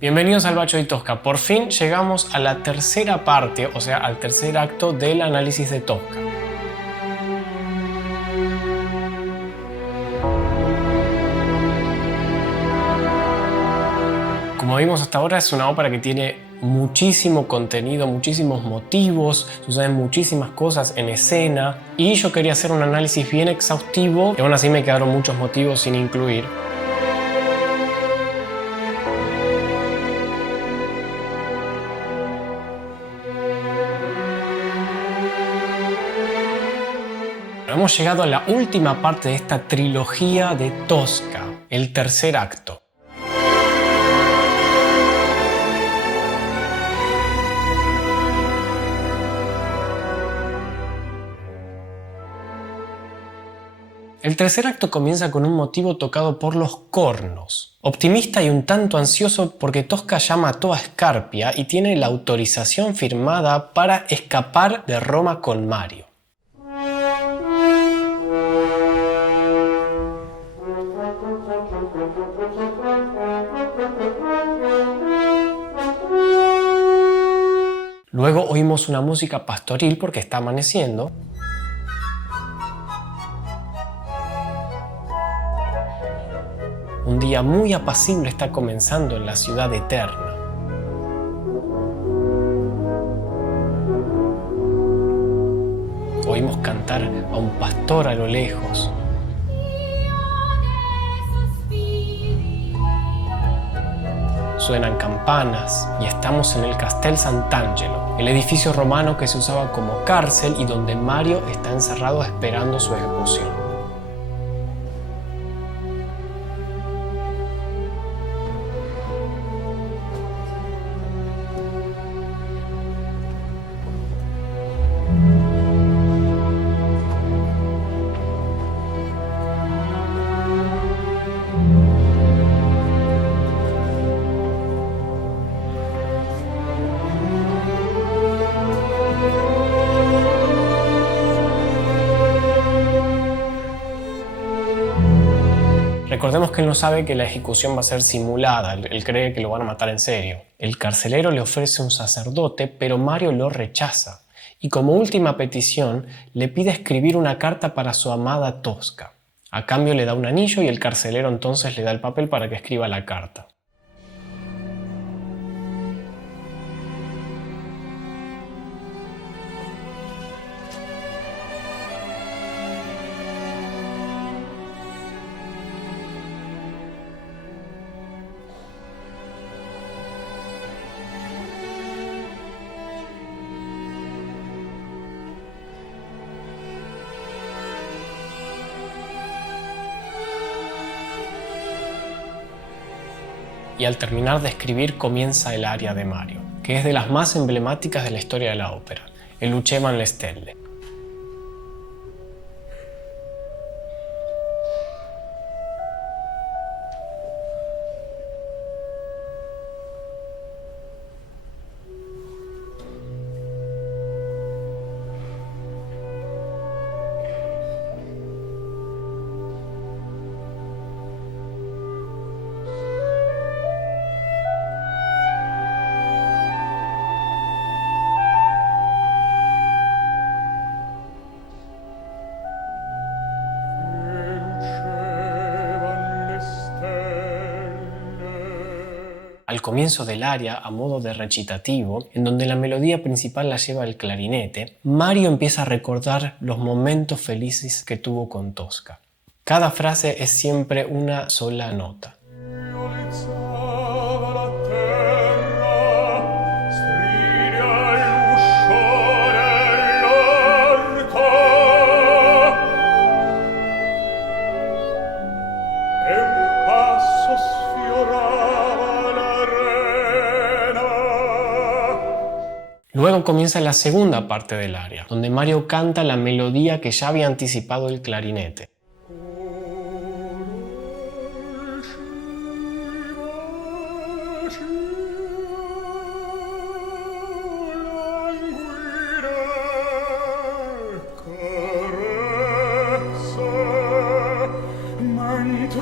Bienvenidos al Bacho y Tosca. Por fin llegamos a la tercera parte, o sea, al tercer acto del análisis de Tosca. Como vimos hasta ahora, es una ópera que tiene muchísimo contenido, muchísimos motivos, suceden muchísimas cosas en escena y yo quería hacer un análisis bien exhaustivo y aún así me quedaron muchos motivos sin incluir. Hemos llegado a la última parte de esta trilogía de Tosca, el tercer acto. El tercer acto comienza con un motivo tocado por los cornos. Optimista y un tanto ansioso porque Tosca ya mató a Scarpia y tiene la autorización firmada para escapar de Roma con Mario. Luego oímos una música pastoril porque está amaneciendo. Un día muy apacible está comenzando en la ciudad eterna. Oímos cantar a un pastor a lo lejos. Suenan campanas y estamos en el Castel Sant'Angelo, el edificio romano que se usaba como cárcel y donde Mario está encerrado esperando su ejecución. Recordemos que él no sabe que la ejecución va a ser simulada, él cree que lo van a matar en serio. El carcelero le ofrece un sacerdote, pero Mario lo rechaza. Y como última petición, le pide escribir una carta para su amada Tosca. A cambio le da un anillo y el carcelero entonces le da el papel para que escriba la carta. Y al terminar de escribir comienza el aria de Mario, que es de las más emblemáticas de la historia de la ópera, el Lucevano le Stelle. Al comienzo del aria, a modo de recitativo, en donde la melodía principal la lleva el clarinete, Mario empieza a recordar los momentos felices que tuvo con Tosca. Cada frase es siempre una sola nota. Luego comienza la segunda parte del aria, donde Mario canta la melodía que ya había anticipado el clarinete. Mentre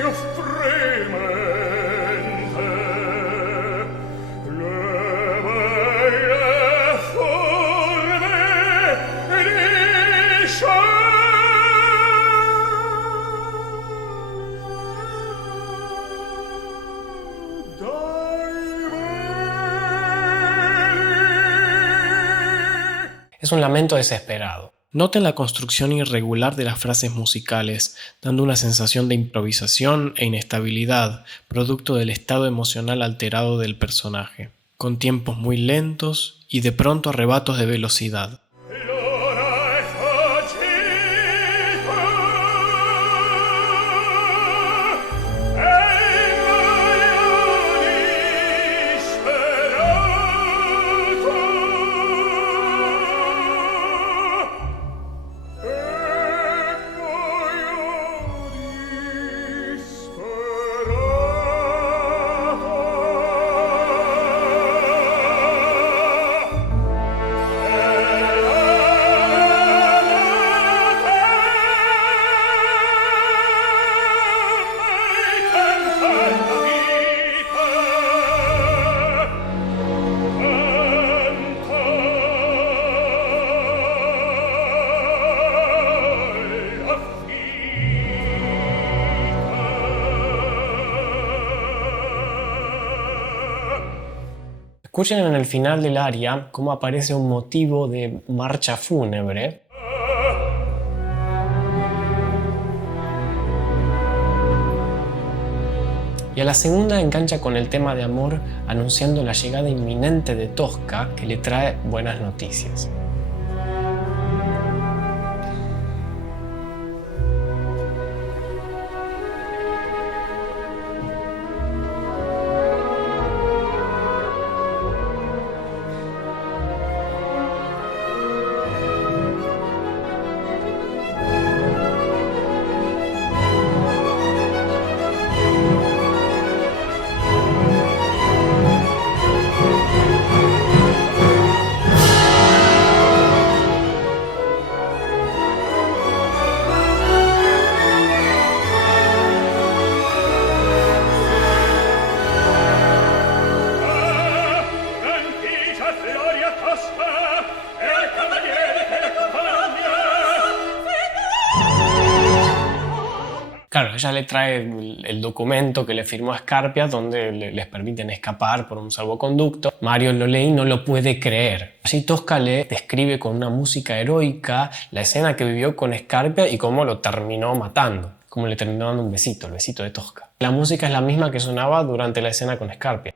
io fremente Es un lamento desesperado. Noten la construcción irregular de las frases musicales, dando una sensación de improvisación e inestabilidad, producto del estado emocional alterado del personaje, con tiempos muy lentos y de pronto arrebatos de velocidad. Escuchen en el final del aria cómo aparece un motivo de marcha fúnebre. Y a la segunda engancha con el tema de amor, anunciando la llegada inminente de Tosca, que le trae buenas noticias. Claro, ella le trae el documento que le firmó a Scarpia donde les permiten escapar por un salvoconducto. Mario lo lee y no lo puede creer. Así Tosca le describe con una música heroica la escena que vivió con Scarpia y cómo lo terminó matando. Cómo le terminó dando un besito, el besito de Tosca. La música es la misma que sonaba durante la escena con Scarpia.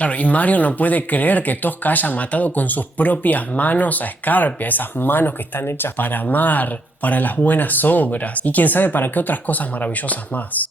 Claro, y Mario no puede creer que Tosca haya matado con sus propias manos a Scarpia, esas manos que están hechas para amar, para las buenas obras, y quién sabe para qué otras cosas maravillosas más.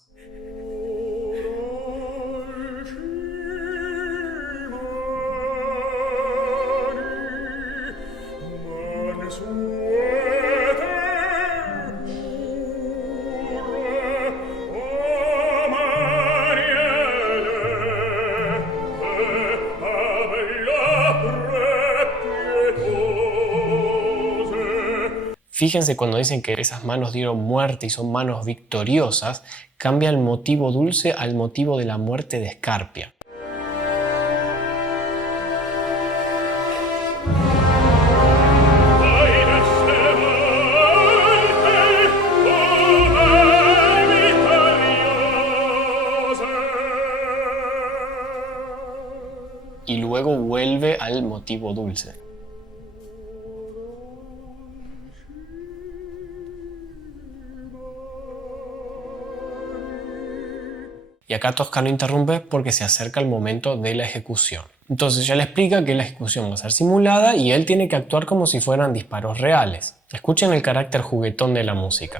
Fíjense cuando dicen que esas manos dieron muerte y son manos victoriosas, cambia el motivo dulce al motivo de la muerte de Scarpia. Y luego vuelve al motivo dulce. Y acá Tosca lo interrumpe porque se acerca el momento de la ejecución. Entonces ella le explica que la ejecución va a ser simulada y él tiene que actuar como si fueran disparos reales. Escuchen el carácter juguetón de la música.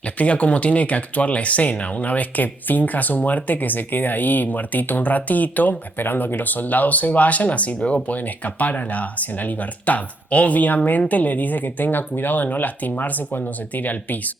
Les explica cómo tiene que actuar la escena. Una vez que finja su muerte, que se quede ahí muertito un ratito, esperando a que los soldados se vayan, así luego pueden escapar hacia la libertad. Obviamente le dice que tenga cuidado de no lastimarse cuando se tire al piso.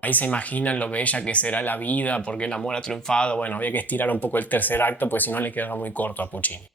Ahí se imaginan lo bella que será la vida, porque el amor ha triunfado. Bueno, había que estirar un poco el tercer acto, pues si no le quedaba muy corto a Puccini.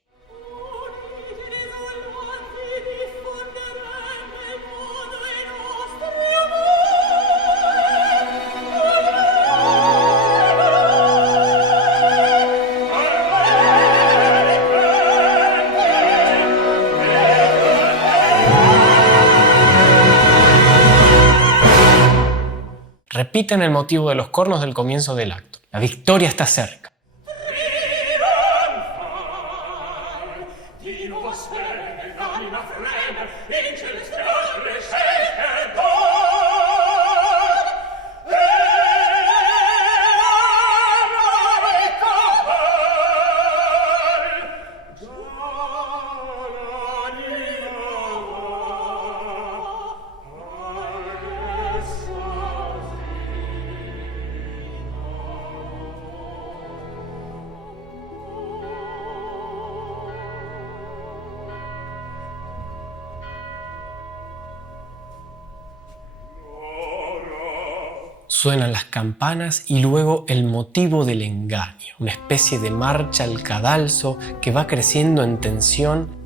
Repiten el motivo de los cornos del comienzo del acto. La victoria está cerca. Suenan las campanas y luego el motivo del engaño, una especie de marcha al cadalso que va creciendo en tensión.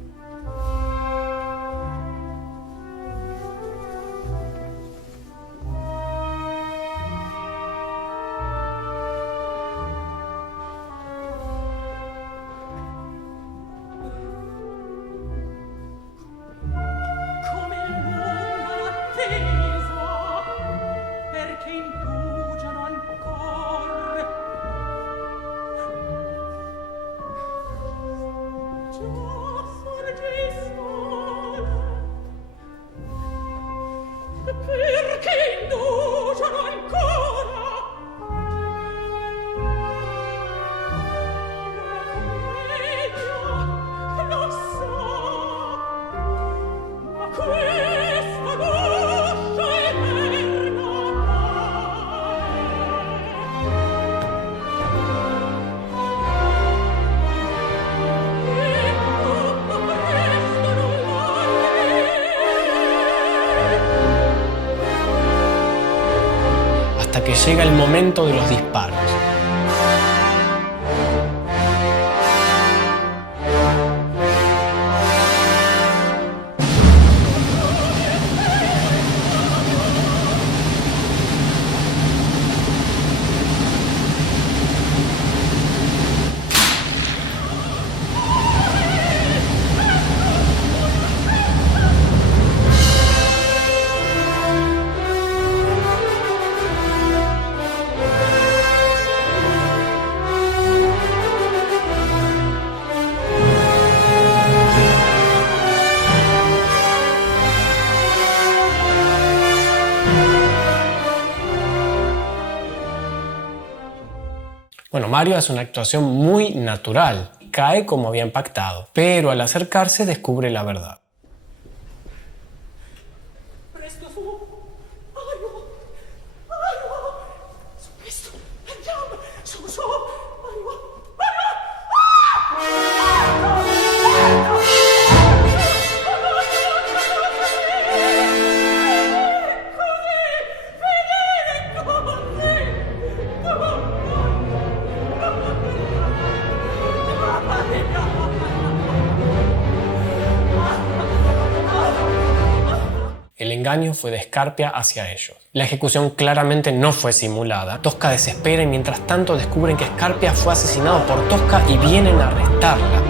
Hasta que llega el momento de los disparos. Bueno, Mario hace una actuación muy natural, cae como habían pactado, pero al acercarse descubre la verdad. El engaño fue de Scarpia hacia ellos. La ejecución claramente no fue simulada. Tosca desespera y mientras tanto descubren que Scarpia fue asesinado por Tosca y vienen a arrestarla.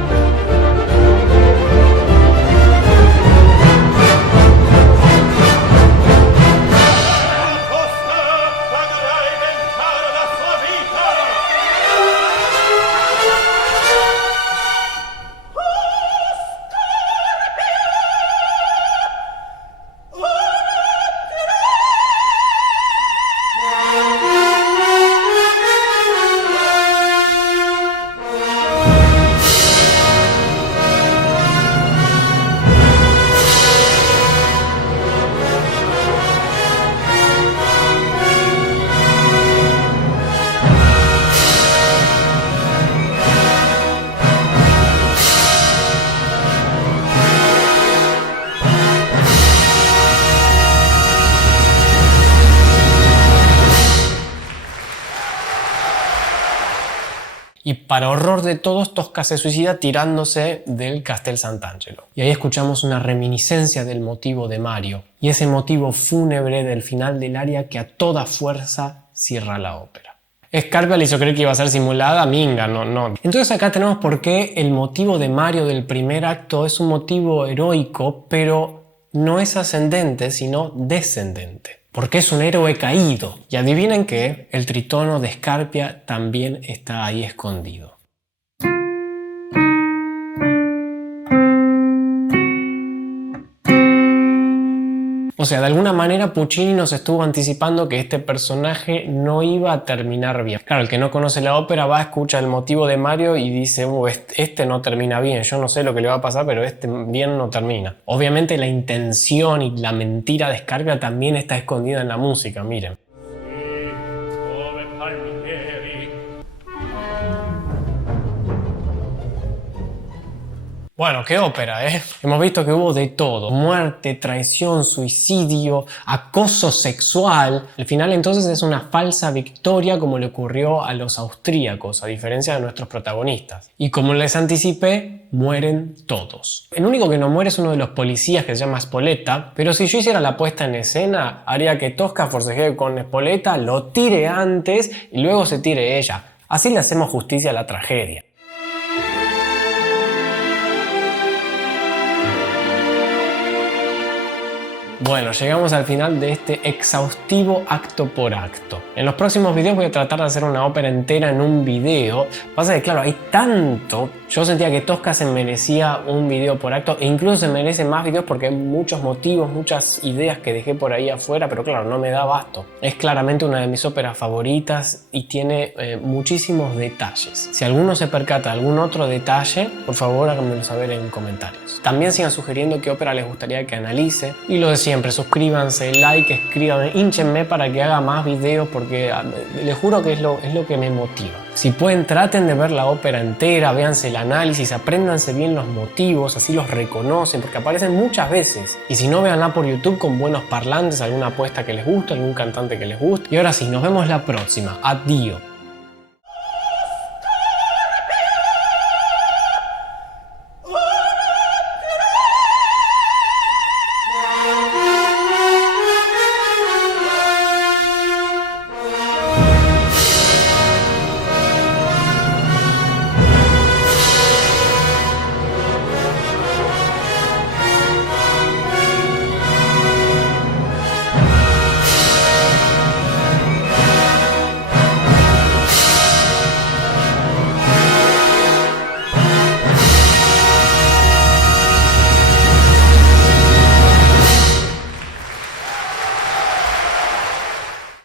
Y para horror de todos, Tosca se suicida tirándose del Castel Sant'Angelo. Y ahí escuchamos una reminiscencia del motivo de Mario, y ese motivo fúnebre del final del aria que a toda fuerza cierra la ópera. Scarpia le hizo creer que iba a ser simulada, minga, no. Entonces acá tenemos por qué el motivo de Mario del primer acto es un motivo heroico, pero no es ascendente, sino descendente. Porque es un héroe caído. Y adivinen que el tritono de Scarpia también está ahí escondido. O sea, de alguna manera Puccini nos estuvo anticipando que este personaje no iba a terminar bien. Claro, el que no conoce la ópera va a escuchar el motivo de Mario y dice, este no termina bien, yo no sé lo que le va a pasar, pero este bien no termina. Obviamente la intención y la mentira de Scarpia también está escondida en la música, miren. Bueno, qué ópera, ¿eh? Hemos visto que hubo de todo. Muerte, traición, suicidio, acoso sexual. Al final entonces es una falsa victoria como le ocurrió a los austríacos, a diferencia de nuestros protagonistas. Y como les anticipé, mueren todos. El único que no muere es uno de los policías que se llama Spoletta, pero si yo hiciera la puesta en escena, haría que Tosca forcejee con Spoletta, lo tire antes y luego se tire ella. Así le hacemos justicia a la tragedia. Bueno, llegamos al final de este exhaustivo acto por acto. En los próximos videos voy a tratar de hacer una ópera entera en un video. Pasa que claro, hay tanto. Yo sentía que Tosca se merecía un video por acto e incluso se merece más videos porque hay muchos motivos, muchas ideas que dejé por ahí afuera, pero claro, no me da abasto. Es claramente una de mis óperas favoritas y tiene muchísimos detalles. Si alguno se percata de algún otro detalle, por favor háganmelo saber en comentarios. También sigan sugiriendo qué ópera les gustaría que analice. Y lo de siempre, suscríbanse, like, escríbanme, hínchenme para que haga más videos porque les juro que es lo que me motiva. Si pueden, traten de ver la ópera entera, véanse el análisis, apréndanse bien los motivos, así los reconocen porque aparecen muchas veces. Y si no, véanla por YouTube con buenos parlantes, alguna apuesta que les guste, algún cantante que les guste. Y ahora sí, nos vemos la próxima. Adiós.